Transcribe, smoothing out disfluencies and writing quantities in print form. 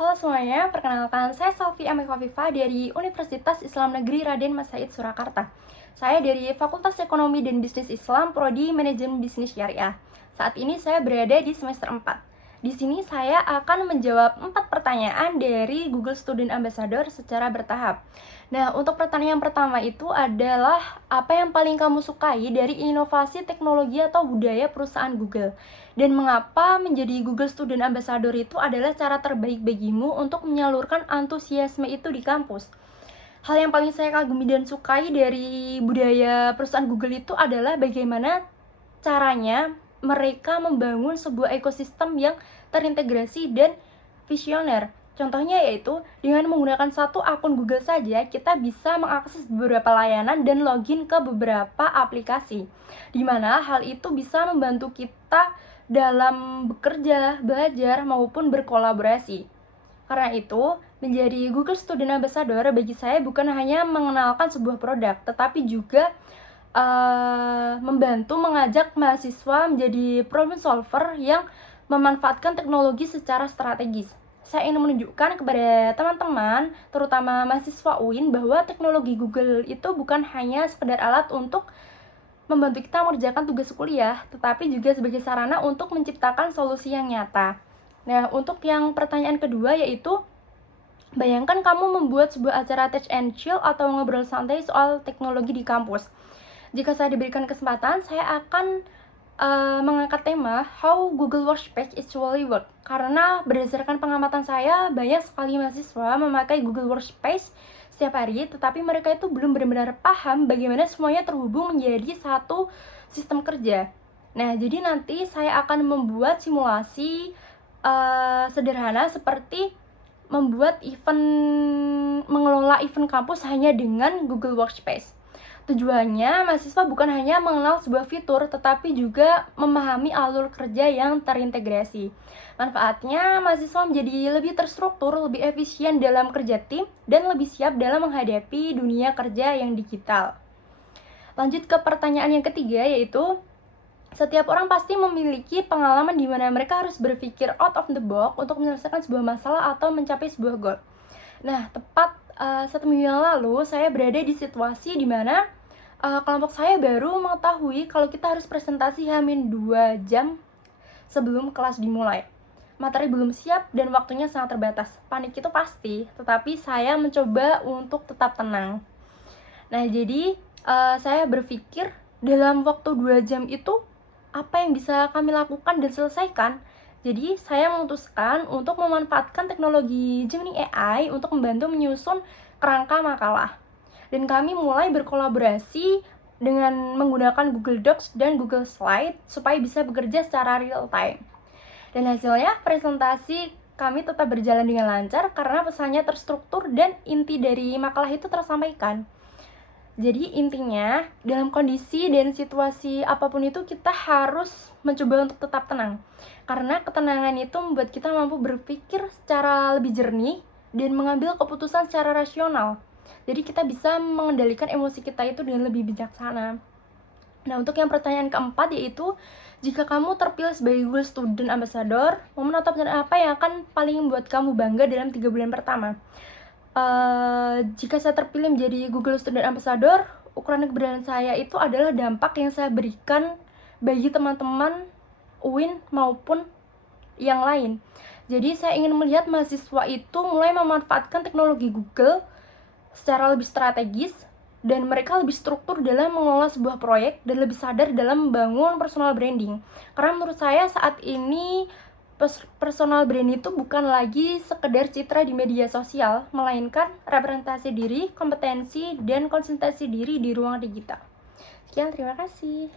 Halo semuanya, perkenalkan saya Salvi Amekhofifa dari Universitas Islam Negeri Raden Mas Said Surakarta. Saya dari Fakultas Ekonomi dan Bisnis Islam, Prodi Manajemen Bisnis Syariah. Saat ini saya berada di semester 4. Di sini saya akan menjawab 4 pertanyaan dari Google Student Ambassador secara bertahap. Nah, untuk pertanyaan pertama itu adalah apa yang paling kamu sukai dari inovasi teknologi atau budaya perusahaan Google? Dan mengapa menjadi Google Student Ambassador itu adalah cara terbaik bagimu untuk menyalurkan antusiasme itu di kampus? Hal yang paling saya kagumi dan sukai dari budaya perusahaan Google itu adalah bagaimana caranya mereka membangun sebuah ekosistem yang terintegrasi dan visioner. Contohnya yaitu dengan menggunakan satu akun Google saja kita bisa mengakses beberapa layanan dan login ke beberapa aplikasi, di mana hal itu bisa membantu kita dalam bekerja, belajar, maupun berkolaborasi. Karena itu, menjadi Google Student Ambassador bagi saya bukan hanya mengenalkan sebuah produk, tetapi juga membantu mengajak mahasiswa menjadi problem solver yang memanfaatkan teknologi secara strategis. Saya ingin menunjukkan kepada teman-teman, terutama mahasiswa UIN, bahwa teknologi Google itu bukan hanya sekedar alat untuk membantu kita mengerjakan tugas kuliah, tetapi juga sebagai sarana untuk menciptakan solusi yang nyata. Nah, untuk yang pertanyaan kedua yaitu, bayangkan kamu membuat sebuah acara touch and chill atau ngobrol santai soal teknologi di kampus. Jika saya diberikan kesempatan, saya akan mengangkat tema How Google Workspace Actually Work. Karena berdasarkan pengamatan saya, banyak sekali mahasiswa memakai Google Workspace setiap hari, tetapi mereka itu belum benar-benar paham bagaimana semuanya terhubung menjadi satu sistem kerja. Nah, jadi nanti saya akan membuat simulasi sederhana seperti mengelola event kampus hanya dengan Google Workspace. Tujuannya, mahasiswa bukan hanya mengenal sebuah fitur, tetapi juga memahami alur kerja yang terintegrasi. Manfaatnya, mahasiswa menjadi lebih terstruktur, lebih efisien dalam kerja tim, dan lebih siap dalam menghadapi dunia kerja yang digital. Lanjut ke pertanyaan yang ketiga, yaitu setiap orang pasti memiliki pengalaman di mana mereka harus berpikir out of the box untuk menyelesaikan sebuah masalah atau mencapai sebuah goal. Nah, tepat 1 minggu yang lalu, saya berada di situasi di mana kelompok saya baru mengetahui kalau kita harus presentasi H-2 jam sebelum kelas dimulai. Materi belum siap dan waktunya sangat terbatas. Panik itu pasti, tetapi saya mencoba untuk tetap tenang. Nah, jadi saya berpikir dalam waktu 2 jam itu apa yang bisa kami lakukan dan selesaikan. Jadi saya memutuskan untuk memanfaatkan teknologi Gemini AI untuk membantu menyusun kerangka makalah. Dan kami mulai berkolaborasi dengan menggunakan Google Docs dan Google Slide supaya bisa bekerja secara real time. Dan hasilnya presentasi kami tetap berjalan dengan lancar karena pesannya terstruktur dan inti dari makalah itu tersampaikan. Jadi intinya, dalam kondisi dan situasi apapun itu kita harus mencoba untuk tetap tenang. Karena ketenangan itu membuat kita mampu berpikir secara lebih jernih dan mengambil keputusan secara rasional. Jadi kita bisa mengendalikan emosi kita itu dengan lebih bijaksana. Nah, untuk yang pertanyaan keempat yaitu, jika kamu terpilih sebagai Google Student Ambassador, momen atau pencapaian apa yang akan paling membuat kamu bangga dalam 3 bulan pertama? Jika saya terpilih menjadi Google Student Ambassador, ukuran keberhasilan saya itu adalah dampak yang saya berikan bagi teman-teman UIN maupun yang lain. Jadi saya ingin melihat mahasiswa itu mulai memanfaatkan teknologi Google secara lebih strategis dan mereka lebih struktur dalam mengelola sebuah proyek dan lebih sadar dalam membangun personal branding. Karena menurut saya saat ini personal brand itu bukan lagi sekedar citra di media sosial, melainkan representasi diri, kompetensi, dan konsentrasi diri di ruang digital. Sekian, terima kasih.